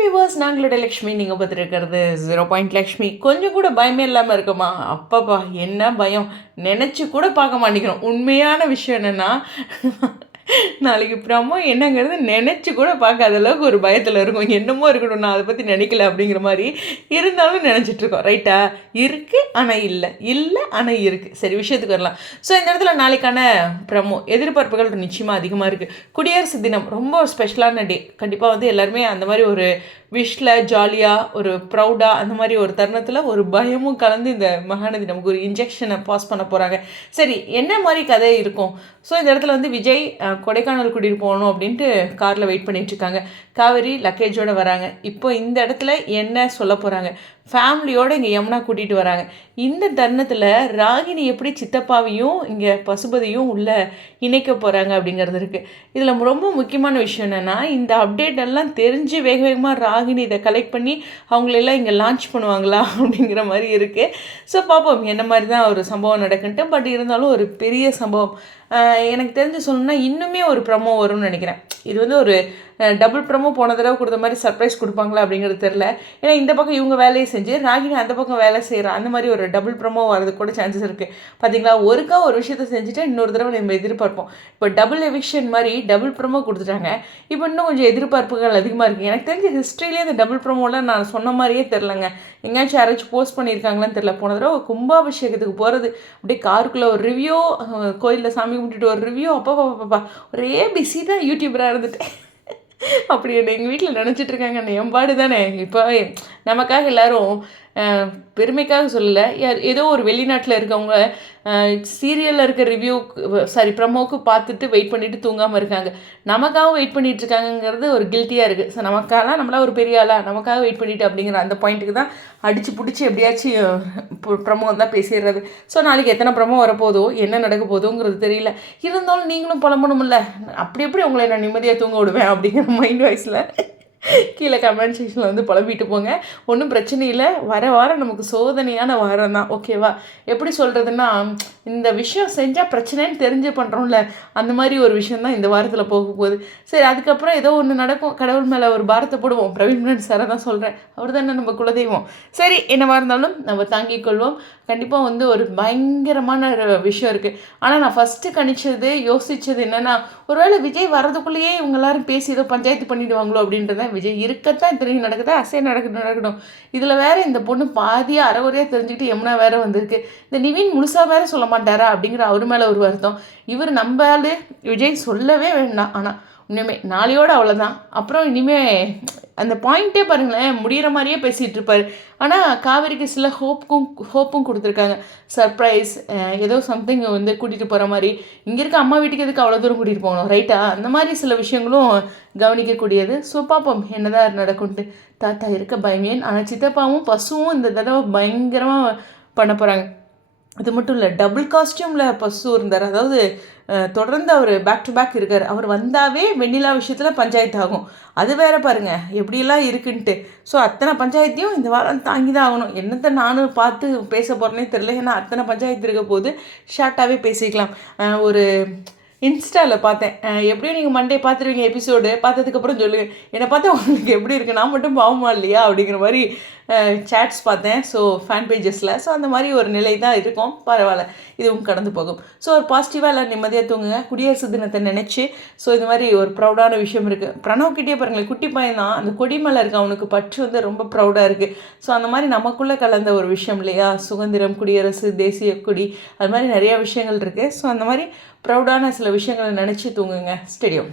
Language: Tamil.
வியூவர்ஸ், நாங்களோட லக்ஷ்மி. நீங்கள் பார்த்துருக்கிறது 0 லக்ஷ்மி. கொஞ்சம் கூட பயமே இல்லாமல் இருக்குமா? அப்பப்பா என்ன பயம், நினச்சி கூட பார்க்க மாட்டேங்கிறோம். உண்மையான விஷயம் என்னென்னா, நாளைக்கு ப்ரமோ என்னங்கிறது நினச்சி கூட பார்க்காத அளவுக்கு ஒரு பயத்தில் இருக்கும். என்னமோ இருக்கணும், நான் அதை பற்றி நினைக்கல அப்படிங்கிற மாதிரி இருந்தாலும் நினச்சிட்ருக்கோம். ரைட்டா? இருக்குது ஆனால் இல்லை, இல்லை ஆனால் இருக்குது. சரி, விஷயத்துக்கு வரலாம். ஸோ இந்த இடத்துல நாளைக்கான ப்ரமோ எதிர்பார்ப்புகள் நிச்சயமாக அதிகமாக இருக்குது. குடியரசு தினம் ரொம்ப ஸ்பெஷலான டே. கண்டிப்பாக வந்து எல்லாருமே அந்த மாதிரி ஒரு விஷில் ஜாலியாக, ஒரு ப்ரௌடாக, அந்த மாதிரி ஒரு தருணத்தில் ஒரு பயமும் கலந்து இந்த மகாநதி நமக்கு ஒரு இன்ஜெக்ஷனை பாஸ் பண்ண போகிறாங்க. சரி, என்ன மாதிரி கதை இருக்கும்? ஸோ இந்த இடத்துல வந்து விஜய் கொடைக்கானல் கூட்டிகிட்டு போகணும் அப்படின்ட்டு காரில் வெயிட் பண்ணிகிட்ருக்காங்க. காவேரி லக்கேஜோடு வராங்க. இப்போ இந்த இடத்துல என்ன சொல்ல போகிறாங்க? ஃபேமிலியோடு இங்கே யமுனா கூட்டிகிட்டு வராங்க. இந்த தருணத்தில் ராகினி எப்படி சித்தப்பாவையும் இங்கே பசுபதியும் உள்ளே இணைக்க போகிறாங்க அப்படிங்கிறது இருக்குது. இதில் ரொம்ப முக்கியமான விஷயம் என்னென்னா, இந்த அப்டேட் எல்லாம் தெரிஞ்சு வேக வேகமாக ராகினி இதை கலெக்ட் பண்ணி அவங்களெல்லாம் இங்கே லான்ச் பண்ணுவாங்களா அப்படிங்கிற மாதிரி இருக்குது. ஸோ பார்ப்போம் என்ன மாதிரி தான் ஒரு சம்பவம் நடக்குன்ட்டு. பட் இருந்தாலும் ஒரு பெரிய சம்பவம். எனக்கு தெரிஞ்சு சொல்லணுன்னா இன்னுமே ஒரு ப்ரமோ வரும்னு நினைக்கிறேன். இது வந்து ஒரு டபுள் ப்ரமோ போன தடவை கொடுத்த மாதிரி சர்ப்ரைஸ் கொடுப்பாங்களா அப்படிங்கிறது தெரில. ஏன்னா இந்த பக்கம் இவங்க வேலையை செஞ்சு ராகினி அந்த பக்கம் வேலை செய்கிறா, அந்த மாதிரி ஒரு டபுள் ப்ரமோ வரதுக்கு கூட சான்சஸ் இருக்குது. பார்த்தீங்களா, ஒருக்கா ஒரு விஷயத்தை செஞ்சுட்டு இன்னொரு தடவை நம்ம எதிர்பார்ப்போம். இப்போ டபுள் எவிக்ஷன் மாதிரி டபுள் ப்ரமோ கொடுத்துட்டாங்க. இப்போ இன்னும் கொஞ்சம் எதிர்பார்ப்புகள் அதிகமாக இருக்குது. எனக்கு தெரிஞ்ச ஹிஸ்ட்ரியிலே இந்த டபுள் ப்ரமோலாம் நான் சொன்ன மாதிரியே தெரிலங்க. எங்கேயாச்சும் யாராச்சும் போஸ்ட் பண்ணியிருக்காங்களான்னு தெரில. போன தடவை கும்பாபிஷேகத்துக்கு போகிறது அப்படியே காருக்குள்ளே ஒரு ரிவ்யூ, கோயிலில் சாமி கும்பிட்டுட்டு ஒரு ரிவ்யூ, அப்பா ஒரே பிஸி தான் யூடியூபராக இருந்துட்டேன். அப்படி என்ன எங்கள் வீட்டில் நினச்சிட்ருக்காங்க. எம்பாடு தானே இப்போ நமக்காக எல்லோரும் பெருமைக்காக சொல்லலை, ஏதோ ஒரு வெளிநாட்டில் இருக்கவங்க சீரியலில் இருக்க ரிவ்யூ ப்ரமோக்கு பார்த்துட்டு வெயிட் பண்ணிவிட்டு தூங்காமல் இருக்காங்க. நமக்காகவும் வெயிட் பண்ணிகிட்ருக்காங்கிறது ஒரு கில்ட்டியாக இருக்குது. ஸோ நமக்காக நம்மளா ஒரு பெரிய ஆளா, நமக்காக வெயிட் பண்ணிவிட்டு அப்படிங்கிற அந்த பாயிண்ட்டுக்கு தான் அடித்து பிடிச்சி எப்படியாச்சும் ப்ரமோ தான் பேசிடுறது. ஸோ நாளைக்கு எத்தனை ப்ரமோ வரப்போதோ, என்ன நடக்க போதோங்கிறது தெரியல. இருந்தாலும் நீங்களும் புலம்பணும்ல, அப்படி எப்படி உங்களை நான் நிம்மதியாக தூங்க விடுவேன் அப்படிங்கிற மைண்ட் வாய்ஸில் கீழே கமெண்ட் செக்ஷனில் வந்து புலம்பிட்டு போங்க. ஒன்றும் பிரச்சனை இல்லை. வர வாரம் நமக்கு சோதனையான வாரம் தான். ஓகேவா? எப்படி சொல்கிறதுன்னா, இந்த விஷயம் செஞ்சால் பிரச்சனைன்னு தெரிஞ்சு பண்ணுறோம்ல, அந்த மாதிரி ஒரு விஷயம் தான் இந்த வாரத்தில் போக போகுது. சரி, அதுக்கப்புறம் ஏதோ ஒன்று நடக்கும். கடவுள் மேலே ஒரு பாரத்தை போடுவோம். பிரவீன் சாரை தான் சொல்கிறேன். அவர் தானே நம்ம குலதெய்வம். சரி, என்னவாக இருந்தாலும் நம்ம தாங்கிக் கொள்வோம். கண்டிப்பாக வந்து ஒரு பயங்கரமான விஷயம் இருக்குது. ஆனால் நான் ஃபஸ்ட்டு கணிச்சது, யோசித்தது என்னென்னா, ஒருவேளை விஜய் வர்றதுக்குள்ளேயே இவங்க எல்லாரும் பேசி ஏதோ பஞ்சாயத்து பண்ணிவிடுவாங்களோ அப்படின்றத. விஜய் இருக்கத்தான் இத்தனையும் நடக்குதா, அசை நடக்கட்டும். இதில் வேறு இந்த பொண்ணு பாதியாக அரைகுறையாக தெரிஞ்சுக்கிட்டு யமுனா வேறு வந்திருக்கு. இந்த நிவின் முழுசாக வேறு சொல்ல மாட்டாரா அப்படிங்கிற அவர் மேலே ஒரு வருத்தம். இவர் நம்பால் விஜய் சொல்லவே வேண்டாம். ஆனால் இனிமே நாளையோடு அவ்வளோதான். அப்புறம் இனிமேல் அந்த பாயிண்ட்டே பாருங்களேன், முடிகிற மாதிரியே பேசிகிட்டு இருப்பார். ஆனால் காவேரிக்கு சில ஹோப்பும் கொடுத்துருக்காங்க. சர்ப்ரைஸ், ஏதோ சம்திங் வந்து கூட்டிகிட்டு போகிற மாதிரி. இங்கே இருக்க அம்மா வீட்டுக்கு எதுக்கு அவ்வளோ தூரம் கூட்டிகிட்டு போகணும், ரைட்டா? அந்த மாதிரி சில விஷயங்களும் கவனிக்கக்கூடியது. ஸோ பார்ப்போம் என்னதான் நடக்கும்ட்டு. தாத்தா இருக்க பயமேன். ஆனால் சித்தப்பாவும் பசுவும் இந்த தடவை பயங்கரமாக பண்ண போகிறாங்க. அது மட்டும் இல்லை, டபுள் காஸ்டியூமில் பசு இருந்தார். அதாவது தொடர்ந்து அவர் பேக் டு பேக் இருக்கார். அவர் வந்தாவே வெண்ணிலா விஷயத்தில் பஞ்சாயத்து ஆகும். அது வேறு பாருங்கள் எப்படியெல்லாம் இருக்குன்ட்டு. ஸோ அத்தனை பஞ்சாயத்தையும் இந்த வாரம் தாங்கி தான் ஆகணும். என்னத்தை நானும் பார்த்து பேச போகிறேனே தெரில. ஏன்னா அத்தனை பஞ்சாயத்து இருக்க போது ஷார்ட்டாகவே பேசிக்கலாம். ஒரு இன்ஸ்டாவில் பார்த்தேன். எப்படியும் நீங்கள் மண்டே பார்த்துருவீங்க எபிசோடு. பார்த்ததுக்கப்புறம் சொல்லுங்கள், என்னை பார்த்தா உங்களுக்கு எப்படி இருக்குது, நான் மட்டும் பாவமா இல்லையா அப்படிங்கிற மாதிரி சேட்ஸ் பார்த்தேன். So fan பேஜஸில். ஸோ அந்த மாதிரி ஒரு நிலை தான் இருக்கும். பரவாயில்ல, இதுவும் கடந்து போகும். ஸோ ஒரு பாசிட்டிவாக எல்லாம் நிம்மதியாக தூங்குங்க. குடியரசு தினத்தை நினச்சி. ஸோ இது மாதிரி ஒரு ப்ரௌடான விஷயம் இருக்குது. பிரணவ்கிட்டே பாருங்களேன், குட்டி பையன் தான், அந்த கொடி மேலே இருக்க அவனுக்கு பற்று வந்து ரொம்ப ப்ரௌடாக இருக்குது. ஸோ அந்த மாதிரி நமக்குள்ளே கலந்த ஒரு விஷயம் இல்லையா, சுதந்திரம், குடியரசு, தேசிய கொடி, அது மாதிரி நிறையா விஷயங்கள் இருக்குது. ஸோ அந்த மாதிரி ப்ரௌடான சில விஷயங்களை நினச்சி தூங்குங்க. ஸ்டேடியம்.